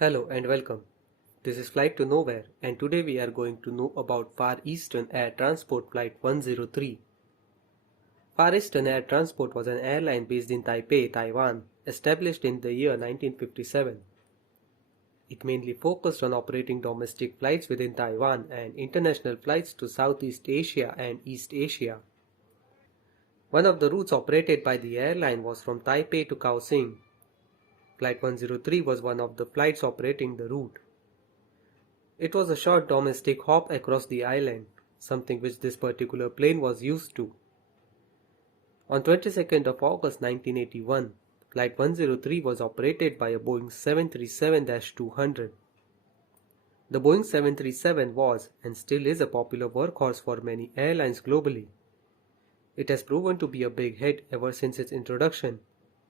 Hello and welcome. This is Flight to Nowhere, and today we are going to know about Far Eastern Air Transport Flight 103. Far Eastern Air Transport was an airline based in Taipei, Taiwan, established in the year 1957. It mainly focused on operating domestic flights within Taiwan and international flights to Southeast Asia and East Asia. One of the routes operated by the airline was from Taipei to Kaohsiung. Flight 103 was one of the flights operating the route. It was a short domestic hop across the island, something which this particular plane was used to. On 22nd of August 1981, Flight 103 was operated by a Boeing 737-200. The Boeing 737 was and still is a popular workhorse for many airlines globally. It has proven to be a big hit ever since its introduction,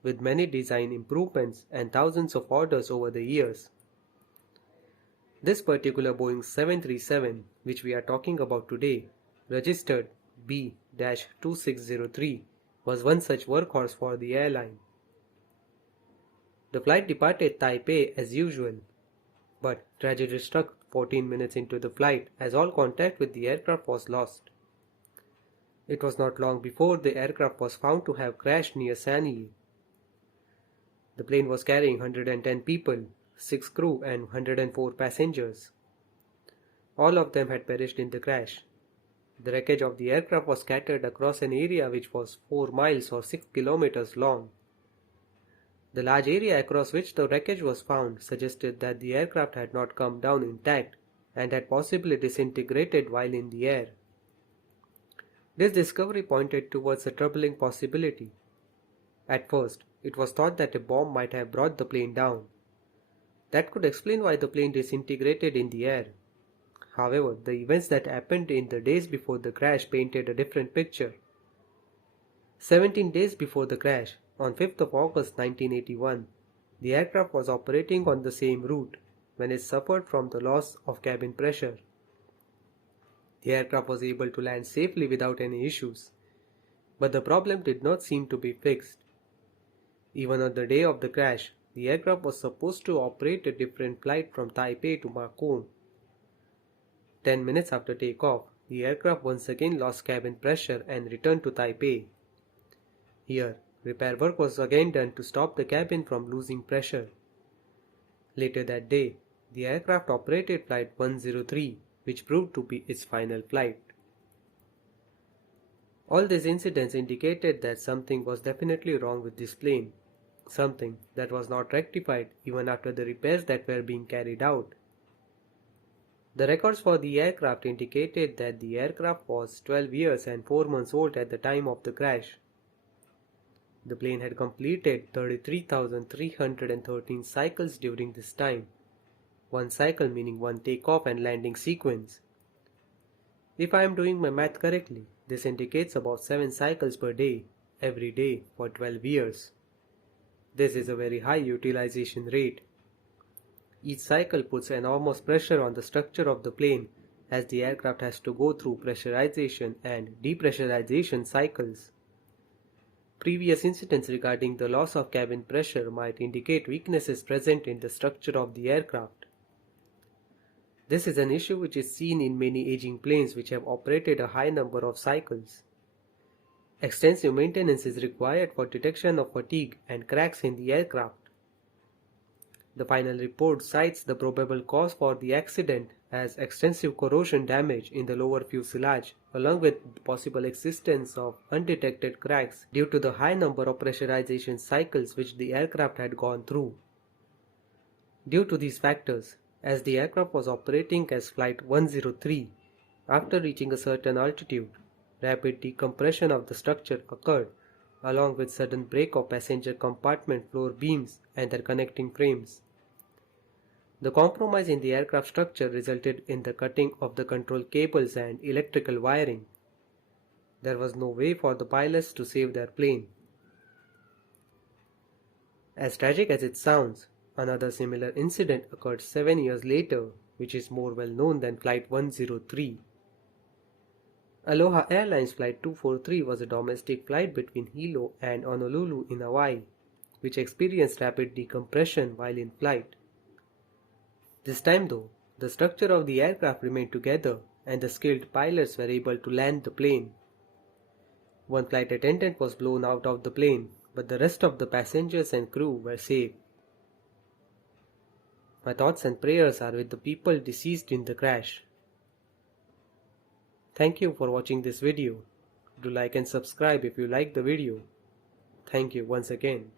with many design improvements and thousands of orders over the years. This particular Boeing 737, which we are talking about today, registered B-2603, was one such workhorse for the airline. The flight departed Taipei as usual, but tragedy struck 14 minutes into the flight as all contact with the aircraft was lost. It was not long before the aircraft was found to have crashed near Sanyi. The plane was carrying 110 people, 6 crew and 104 passengers. All of them had perished in the crash. The wreckage of the aircraft was scattered across an area which was 4 miles or 6 kilometers long. The large area across which the wreckage was found suggested that the aircraft had not come down intact and had possibly disintegrated while in the air. This discovery pointed towards a troubling possibility. At first, it was thought that a bomb might have brought the plane down. That could explain why the plane disintegrated in the air. However, the events that happened in the days before the crash painted a different picture. 17 days before the crash, on 5th of August 1981, the aircraft was operating on the same route when it suffered from the loss of cabin pressure. The aircraft was able to land safely without any issues, but the problem did not seem to be fixed. Even on the day of the crash, the aircraft was supposed to operate a different flight from Taipei to Macau. 10 minutes after takeoff, the aircraft once again lost cabin pressure and returned to Taipei. Here, repair work was again done to stop the cabin from losing pressure. Later that day, the aircraft operated Flight 103, which proved to be its final flight. All these incidents indicated that something was definitely wrong with this plane, something that was not rectified even after the repairs that were being carried out. The records for the aircraft indicated that the aircraft was 12 years and 4 months old at the time of the crash. The plane had completed 33,313 cycles during this time, one cycle meaning one takeoff and landing sequence. If I am doing my math correctly, this indicates about 7 cycles per day, every day for 12 years. This is a very high utilization rate. Each cycle puts enormous pressure on the structure of the plane as the aircraft has to go through pressurization and depressurization cycles. Previous incidents regarding the loss of cabin pressure might indicate weaknesses present in the structure of the aircraft. This is an issue which is seen in many aging planes which have operated a high number of cycles. Extensive maintenance is required for detection of fatigue and cracks in the aircraft. The final report cites the probable cause for the accident as extensive corrosion damage in the lower fuselage, along with the possible existence of undetected cracks due to the high number of pressurization cycles which the aircraft had gone through. Due to these factors, as the aircraft was operating as Flight 103, after reaching a certain altitude, rapid decompression of the structure occurred, along with sudden break of passenger compartment floor beams and their connecting frames. The compromise in the aircraft structure resulted in the cutting of the control cables and electrical wiring. There was no way for the pilots to save their plane. As tragic as it sounds, another similar incident occurred 7 years later, which is more well known than Flight 103. Aloha Airlines Flight 243 was a domestic flight between Hilo and Honolulu in Hawaii, which experienced rapid decompression while in flight. This time though, the structure of the aircraft remained together and the skilled pilots were able to land the plane. One flight attendant was blown out of the plane, but the rest of the passengers and crew were safe. My thoughts and prayers are with the people deceased in the crash. Thank you for watching this video. Do like and subscribe if you like the video. Thank you once again.